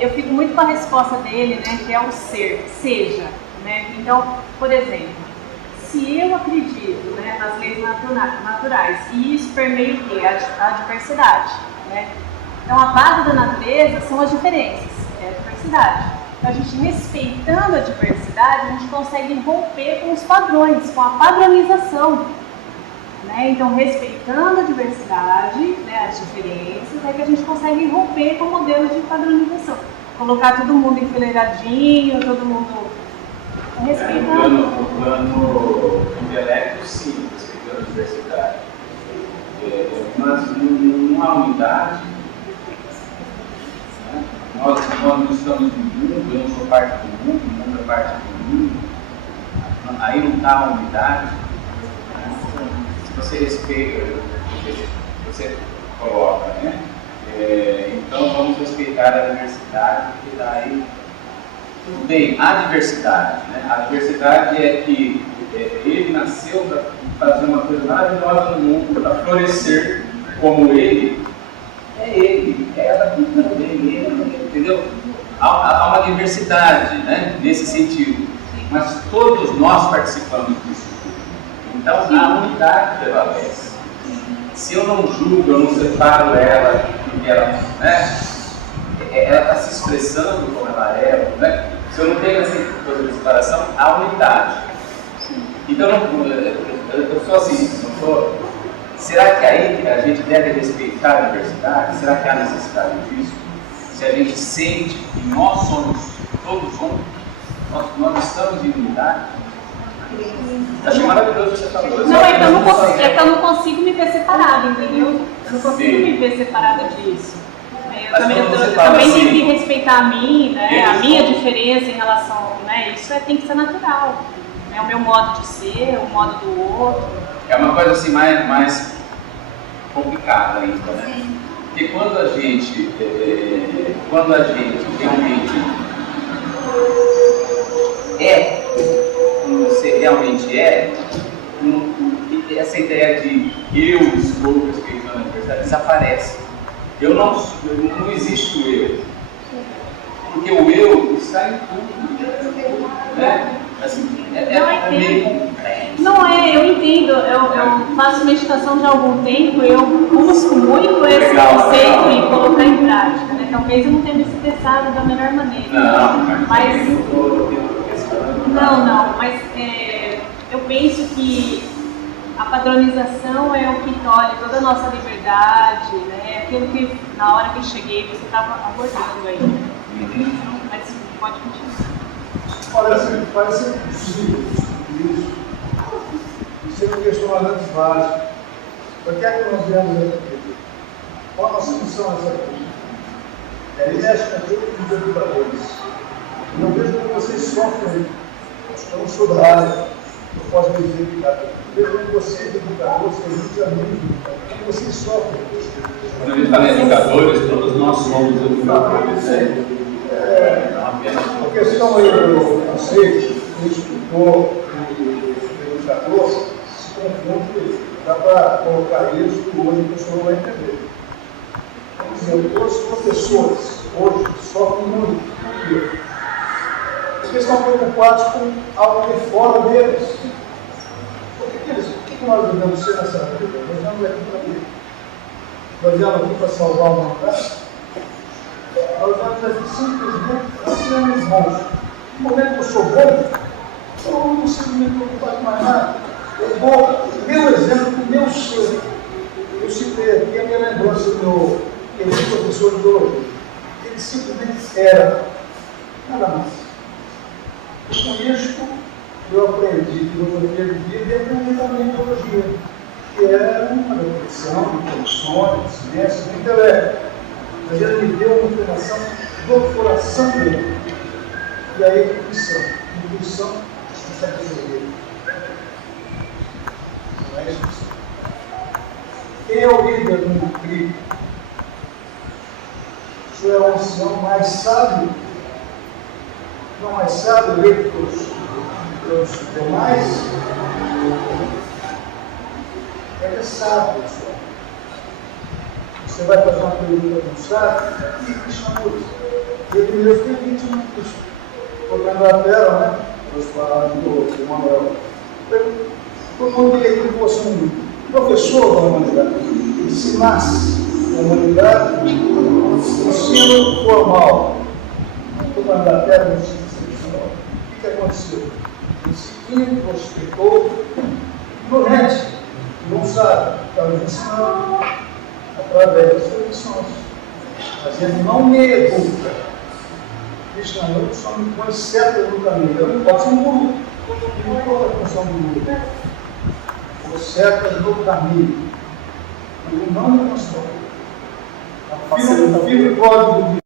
Eu fico muito com a resposta dele, né? Que é o ser, seja. Né? Então, por exemplo, se eu acredito, né, nas leis naturais, e isso permeia o quê? A diversidade. Né? Então, a base da natureza são as diferenças, é a diversidade. Então, a gente respeitando a diversidade, a gente consegue romper com os padrões, com a padronização. Né? Então, respeitando a diversidade, né, as diferenças, é que a gente consegue romper com o modelo de padronização. Colocar todo mundo enfileiradinho, todo mundo respeitando. No plano intelecto, sim, respeitando a diversidade. Mas não há unidade. Né? Nós não estamos no mundo, eu não sou parte do mundo é parte do mundo. Aí não está a unidade. Se você respeita, você coloca, né? Então vamos respeitar a diversidade, porque daí tudo bem, a diversidade, né? A diversidade é que ele nasceu para fazer uma coisa maravilhosa no mundo, para florescer como ele, é ela também, ele, entendeu? Há uma diversidade, né? Nesse sentido, mas todos nós participamos disso. Então a unidade prevalece. Se eu não julgo, eu não separo ela, porque ela, né? Ela está se expressando como ela é, né? Se eu não tenho essa coisa de separação, há unidade. Então, eu sou assim, será que aí a gente deve respeitar a diversidade? Será que há necessidade disso? Se a gente sente que nós somos, todos somos, nós estamos em unidade? Achei maravilhoso o que você falou. Não, é que eu não consigo me ver separada, entendeu? Eu não consigo me ver separada disso. Eu também tenho que respeitar a mim, né? A minha diferença em relação, né? Isso tem que ser natural. É o meu modo de ser, o modo do outro. É uma coisa assim mais complicada ainda, né? Porque quando a gente realmente como você realmente essa ideia de eu estou respeitando a diversidade desaparece. Não existe o eu. Porque o eu está em tudo. Né? Assim, meio complexo. Não é, eu entendo, eu faço meditação já há algum tempo, eu busco muito esse conceito e colocar em prática, né? Talvez eu não tenha me expressado da melhor maneira. Mas eu penso que a padronização é o que tolhe toda a nossa liberdade, né? Aquilo que na hora que eu cheguei você estava abordando aí. Mas pode continuar. Parece impossível isso. Isso é um questionamento básico. Para que é que nós viemos aqui? Qual a nossa missão nessa vida? Ele mexe com todos os educadores. Eu vejo que vocês sofrem. Eu não sou da área, eu posso dizer que eu vejo que vocês, educadores, têm muitos amigos, que vocês sofrem. Quando a gente fala em educadores, todos nós somos educadores, né? A questão aí do conceito, do instrutor e do educador, se confunde, dá para colocar isso que hoje a pessoa vai entender. Por exemplo, os professores hoje sofrem muito. Por quê? Porque estão preocupados com algo que é fora deles. O que nós devemos ser nessa vida? Nós estamos aqui para quê? Nós viemos aqui para salvar uma casa? Nós vamos aqui simplesmente para sermos bons. No momento que eu sou bom, eu não consigo me preocupar com mais nada. Eu vou, meu exemplo, o meu ser. Eu citei aqui a minha lembrança do meu querido professor de biologia. Ele simplesmente era, nada mais. E com isso, eu aprendi filosofia de vida e aprendi também biologia, que é uma reflexão de condições, de ciência, do intelecto. Mas ele me deu uma informação do coração dele. E aí, intuição é sabedoria. Não é isso? Quem é o líder de um tribo? Isso é o ancião mais sábio. Não mais sábio, ele que os demais. Ele é sábio, pessoal. Você vai fazer uma pergunta para o sábio, e Krishna Murti. Ele mesmo tem 20 minutos. Colocando a tela, né? As palavras do Manuel. Quando ele fosse um professor da humanidade, ensinasse a humanidade, ensino formal. Colocando a tela, no ensino excepcional. O que aconteceu? Esse íntimo escritor, ignorante, não sabe, está nos ensinando através das suas lições. Mas ele não me educa. Krishna só me põe certo no caminho. Eu não posso ser um guru. Não importa a função do guru. Põe certo no caminho. Ele não me transforma. O filho pode